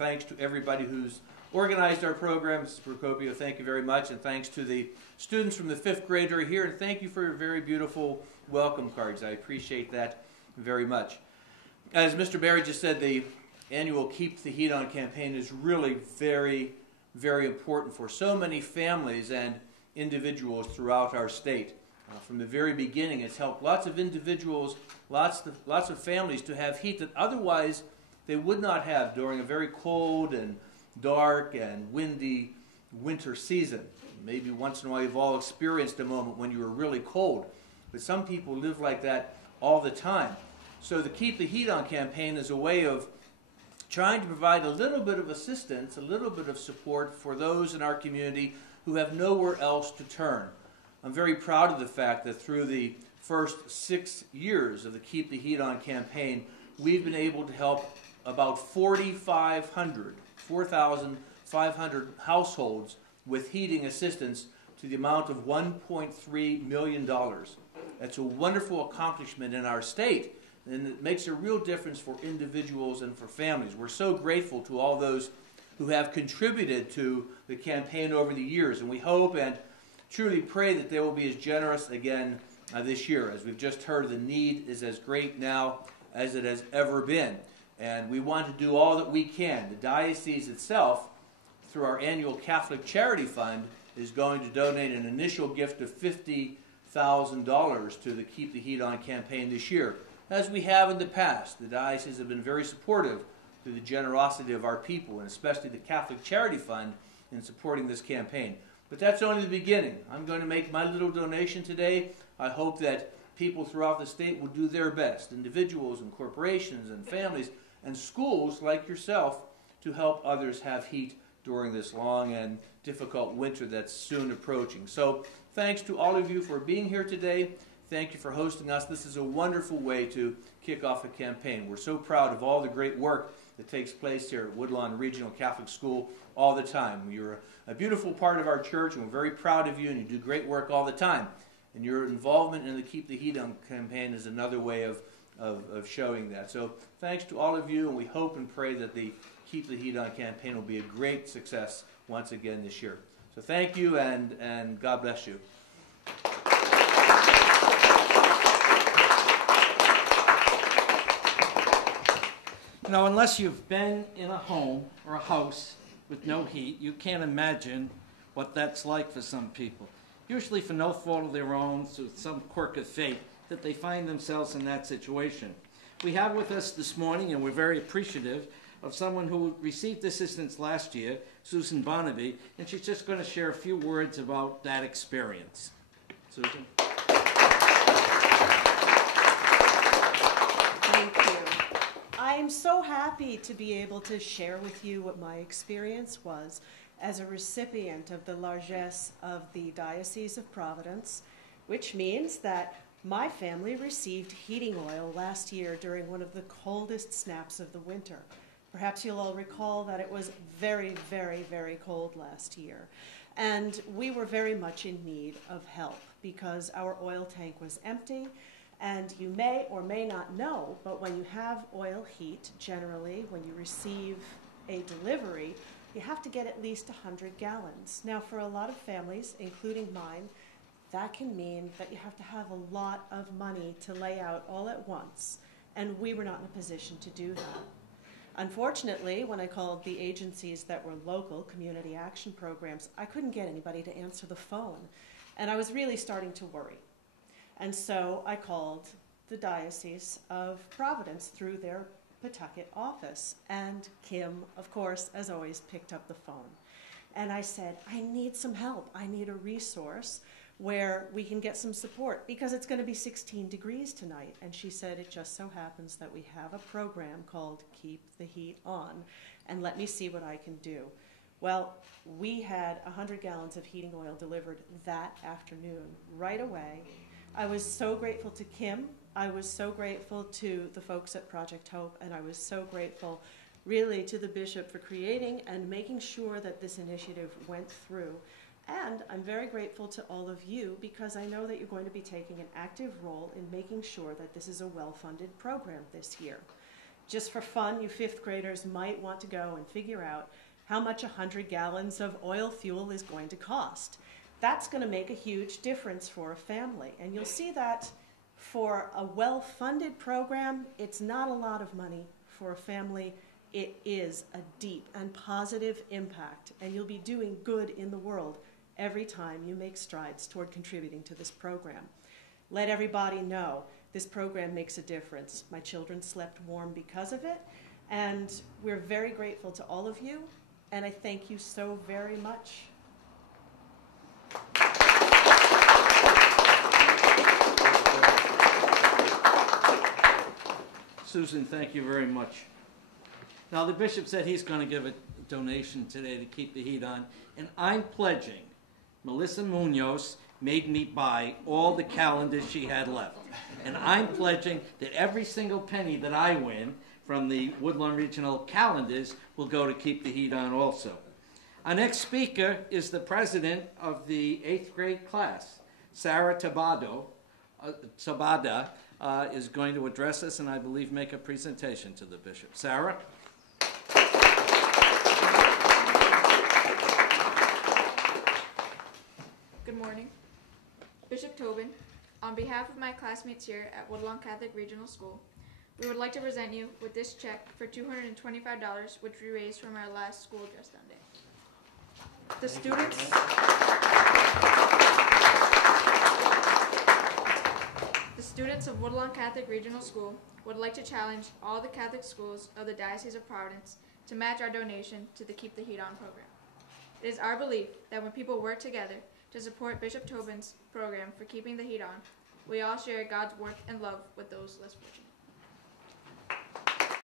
thanks to everybody who's organized our program. Mrs. Procopio, thank you very much, and thanks to the students from the 5th grade who are here, and thank you for your very beautiful welcome cards. I appreciate that very much. As Mr. Barry just said, the annual Keep the Heat On campaign is really very, very important for so many families and individuals throughout our state. From the very beginning, it's helped lots of individuals, lots of families to have heat that otherwise they would not have during a very cold and dark and windy winter season. Maybe once in a while you've all experienced a moment when you were really cold, but some people live like that all the time. So the Keep the Heat On campaign is a way of trying to provide a little bit of assistance, a little bit of support for those in our community who have nowhere else to turn. I'm very proud of the fact that through the first 6 years of the Keep the Heat On campaign, we've been able to help about 4,500 households with heating assistance to the amount of $1.3 million. That's a wonderful accomplishment in our state, and it makes a real difference for individuals and for families. We're so grateful to all those who have contributed to the campaign over the years, and we hope and truly pray that they will be as generous again this year. As we've just heard, the need is as great now as it has ever been, and we want to do all that we can. The diocese itself, through our annual Catholic Charity Fund, is going to donate an initial gift of $50,000 to the Keep the Heat On campaign this year. As we have in the past, the diocese has been very supportive through the generosity of our people, and especially the Catholic Charity Fund, in supporting this campaign. But that's only the beginning. I'm going to make my little donation today. I hope that people throughout the state will do their best, individuals and corporations and families and schools like yourself, to help others have heat during this long and difficult winter that's soon approaching. So thanks to all of you for being here today. Thank you for hosting us. This is a wonderful way to kick off a campaign. We're so proud of all the great work that takes place here at Woodlawn Regional Catholic School all the time. You're a beautiful part of our church, and we're very proud of you, and you do great work all the time. And your involvement in the Keep the Heat On campaign is another way of showing that. So thanks to all of you, and we hope and pray that the Keep the Heat On campaign will be a great success once again this year. So thank you, and God bless you. You know, unless you've been in a home or a house with no heat, you can't imagine what that's like for some people. Usually for no fault of their own, so some quirk of fate, that they find themselves in that situation. We have with us this morning, and we're very appreciative of someone who received assistance last year, Susan Barnaby, and she's just going to share a few words about that experience. Susan? Thank you. I'm so happy to be able to share with you what my experience was as a recipient of the largesse of the Diocese of Providence, which means that my family received heating oil last year during one of the coldest snaps of the winter. Perhaps you'll all recall that it was very, very, very cold last year. And we were very much in need of help because our oil tank was empty. And you may or may not know, but when you have oil heat, generally, when you receive a delivery, you have to get at least 100 gallons. Now, for a lot of families, including mine, that can mean that you have to have a lot of money to lay out all at once, and we were not in a position to do that. Unfortunately, when I called the agencies that were local community action programs, I couldn't get anybody to answer the phone, and I was really starting to worry. And so I called the Diocese of Providence through their Pawtucket office, and Kim, of course, as always, picked up the phone. And I said, I need some help. I need a resource where we can get some support because it's going to be 16 degrees tonight. And she said, it just so happens that we have a program called Keep the Heat On, and let me see what I can do. Well, we had 100 gallons of heating oil delivered that afternoon, right away. I was so grateful to Kim. I was so grateful to the folks at Project Hope, and I was so grateful really to the bishop for creating and making sure that this initiative went through. And I'm very grateful to all of you because I know that you're going to be taking an active role in making sure that this is a well-funded program this year. Just for fun, you fifth graders might want to go and figure out how much 100 gallons of oil fuel is going to cost. That's going to make a huge difference for a family. And you'll see that for a well-funded program, it's not a lot of money. For a family, it is a deep and positive impact, and you'll be doing good in the world every time you make strides toward contributing to this program. Let everybody know this program makes a difference. My children slept warm because of it, and we're very grateful to all of you, and I thank you so very much. Susan, thank you very much. Now, the bishop said he's going to give a donation today to keep the heat on, and I'm pledging Melissa Munoz made me buy all the calendars she had left. And I'm pledging that every single penny that I win from the Woodlawn Regional calendars will go to keep the heat on also. Our next speaker is the president of the 8th grade class, Sarah Tabada, is going to address us and I believe make a presentation to the bishop. Sarah? Good morning. Bishop Tobin, on behalf of my classmates here at Woodlawn Catholic Regional School, we would like to present you with this check for $225, which we raised from our last school dress down day. The students of Woodlawn Catholic Regional School would like to challenge all the Catholic schools of the Diocese of Providence to match our donation to the Keep the Heat On program. It is our belief that when people work together to support Bishop Tobin's program for keeping the heat on, we all share God's work and love with those less fortunate.